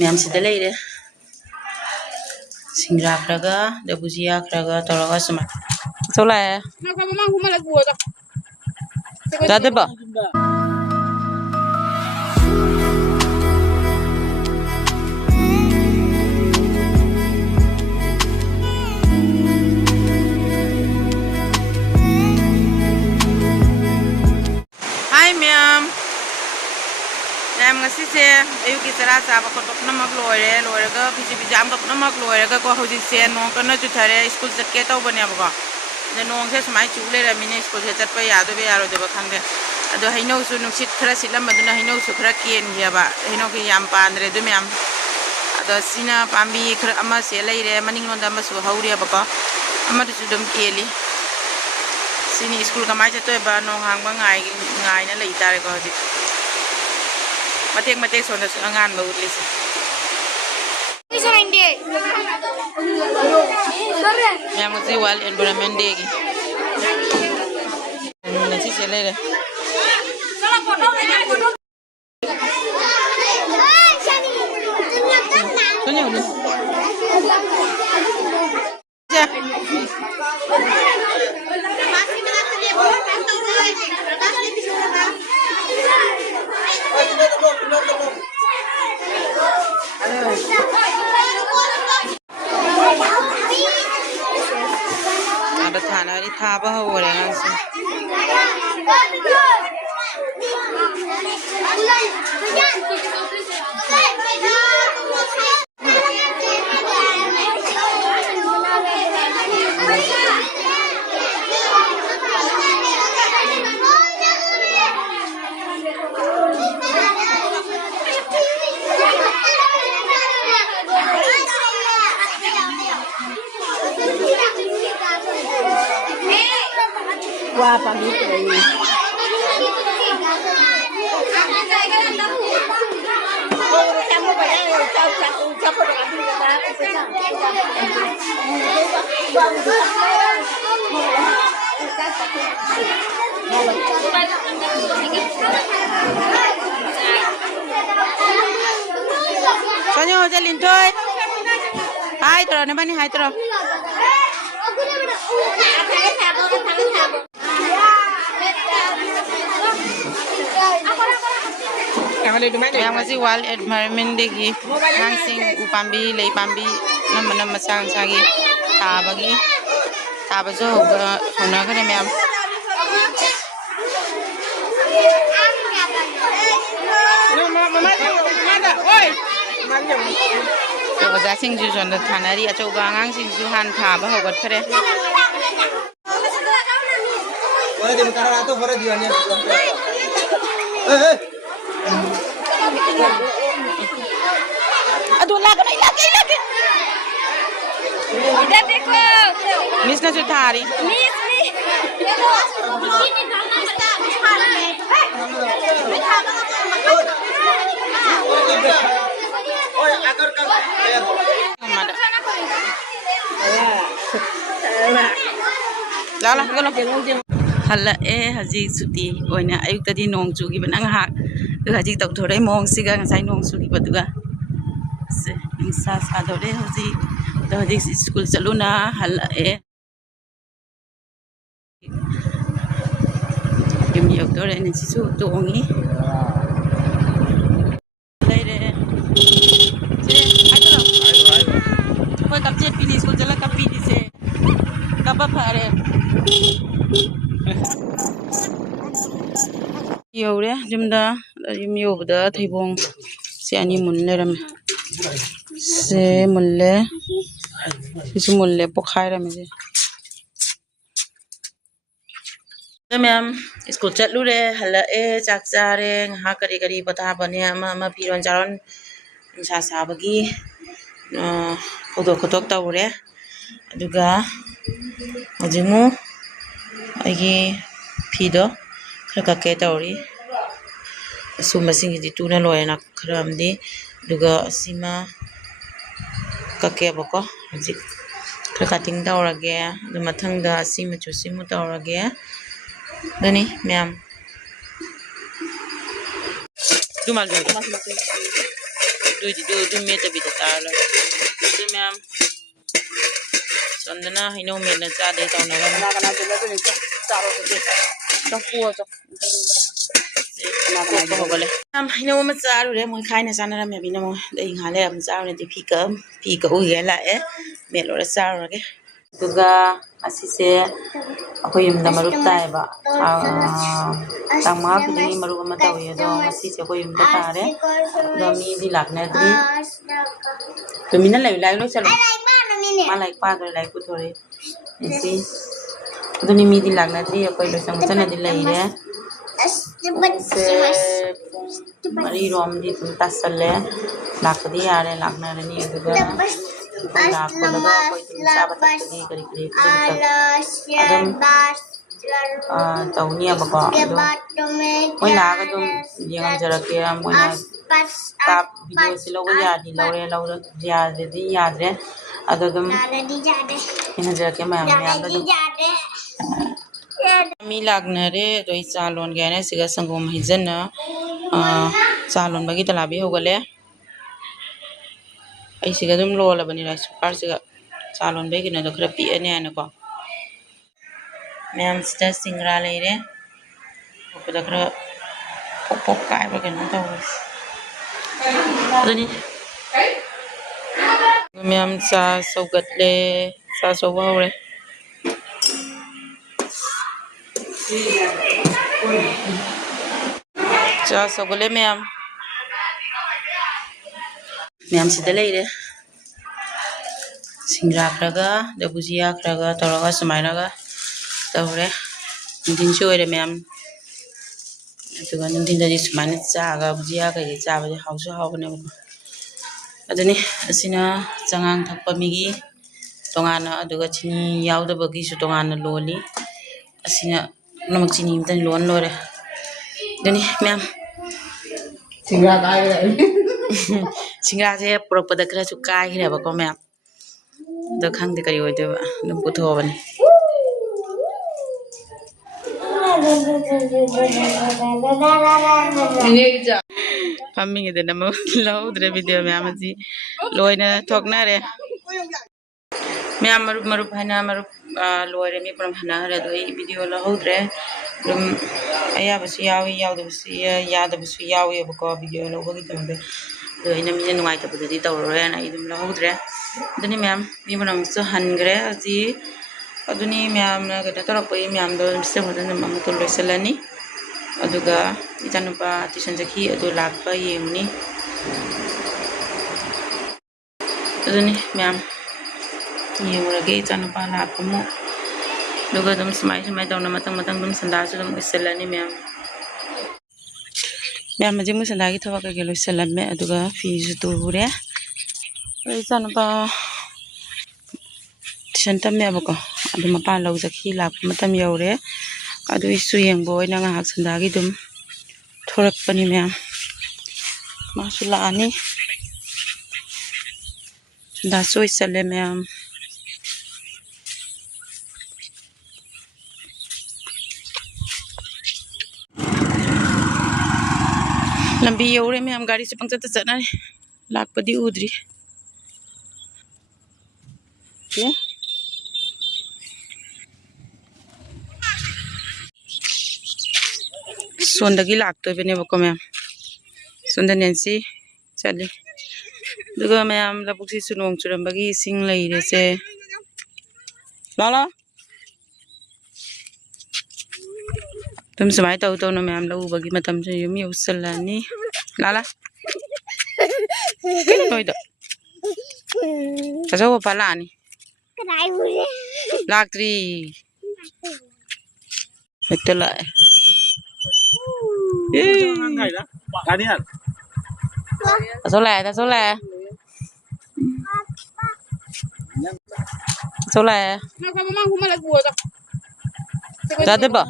Ma'am सिदा लेरे सिंगरा खरगा बुजिया खरगा तौरगा सुमा चला जाते बा hi ma'am ma'am ngasi se ayuki sara saba ko tokna mak loire loire ga biji bijam ka pna mak loire ga ko hoji se no kana chu thare school jakke taw bane ba ne nong se smai chu le ra mini school se chat pa ya do be yaro de ba khangde ado haino su nuksit khara silam maduna haino su khara ken ya ba haino ki yam pandre du ma'am ado sina pambi khara ama se leire maning non da ma su hauri ba ko ama du dum keli sini school ka mai chato ba nong hang ba ngai ngai na lei tare ko ji matek son da angan ba utli se ma'am मुझे वाल environment देगी नची चले रे सुनिए उन्हें ada thana ri thaba hore ngansi qua pamit rồi cho nhau cho liền thôi hai tờ này bao nhiêu hai tờ yang masih wild environment degi langsing upambi lei pambi namana masang sagi tabagi tabajo hona kane ma'am oja sing ju jon da thanari achouba angang sing ju han thaba hogat khare oye dim karana to hore dianya aduh lagi इधर देखो miss ना चुथारी miss हल्ला ए हजी सुती ओइना अयुक्तदी नोंग चुगी बना हाक हजी तक थोड़े मोंग सिगा ngasai नोंग चुगी बदुगा से इंसा सादोरे हजी तो हजी स्कूल चलुना हल्ला ए यम योक्तोरे ने सिसु तोंगी लेरे से आइतो कोई कब जे पीनी स्कूल चला कब पीनी से कब फारे योरे जुमदा यम योबदा थैबोंग से अनि मुनले रम से मुल्ले किछु मुल्ले पोखाय रम जे मैम स्कूल चलू रे हल्ला ए चाक चारे हा करी करी पता बने अमा फिरोन चारोन सा साबगी खोदोक तौरे अदुगा हजिमु आइगी फिदो खरा कके तौरी सुमसिंगी तुना लोयना खरामदी दुगा सीमा कके बको हजि खरा कटिंग तौरगे दु मथंगदा सीमा चु सीमु तौरगे दनी ma'am दुमाल do me to be the talo. So, ma'am, Sandana, I know me, that's a day on I know what's out of them. Kindness and maybe no, they have sound at the peak of Yella, Melo Sour. Duga asise akoy yumda marup taiba tangma pili marup ama tawi do asise akoy yumda tare do mi di lakna dri to mina lai lo chalo ma lai pa do lai ku thore esi do ni mi di lakna dri akoy lo sang chana di lai re mari rom di tum tasale lakdi are lakna re ni duga lakh को लगा कोई तीन साल तक की करीब अदम तौनिया बको कोई लाग तुम यंग जरा के मोना ताप वीडियो से लोग यादी लौरे यादी याद रे अदो तुम इन जरा के मैं अदो मी लागना रे तो इस सालोन गया ने सिगा संगोम हिजन सालोन बगी तलाबी हो गले I see them low of any rice parsiga salon bacon and the crappy any anaco. Ma'am's testing rally, open the crap pop guy again. Ma'am's so good, so worry. Just so good, ma'am. Ma'am, see the lady. Singra Kraga, the Buzia Kraga, Toraga, Samaraga, Tore, Indin Show, ma'am. To go into this man, Saga, Buzia, Java, the house of Hogan. Adani, Asina, Sangang Tapamigi, Tongana, the Gachini, Yao the Bugis, Tongana Loli, Asina, Nomachini, then Lone Lore. Then, ma'am. Singa proper the crash to Kai have a comment. The country the put over. Coming in the number low, the video Mammazi, Loina Tognare. Mamma Marupana Lawyer me from Hana, the video Lahodre. I have a Siawi, Yadabusi Yawi of a copy, you know, the enemy white of the detail, and I don't know. Then, ma'am, even I'm so hungry as the Aduni, ma'am, get a top of ma'am, the seven and the Mamato Selani, Aduga, Itanupa, Tishanjaki, Adu Lapa, Yemni. Aduni, ma'am, you were a gate and a palacomo. Look at them smile, my donamatangum and Dazum with Selani, ma'am. Ma'am, Jimus and I talk a yellow salame, Aduga, fees to Ure. It's on about Santa Maboko, Adumapa lows a key lap, Matam Yore, Adu is swing boy, Nanga and Dagidum, Torap Panimia, Masulani. That's so it's a lemon. Lambi Yore, ma'am, got his punct at the sun, like Padi Udri. Yeah. Sondagi lagto bene bako ma'am. Sonda Nancy, Charlie. Duga ma'am, la buksi sunong churambagi sing lai re se. Lala. Tum samay tau tau na ma'am la ubagi matam sa yumi usalani. Lala. Kaya no ito. Kaso ko pala ni. Lagtri. Ito la. Số lẻ ta số lẻ số lẻ ra tiếp bờ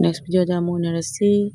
next video da mo na rasi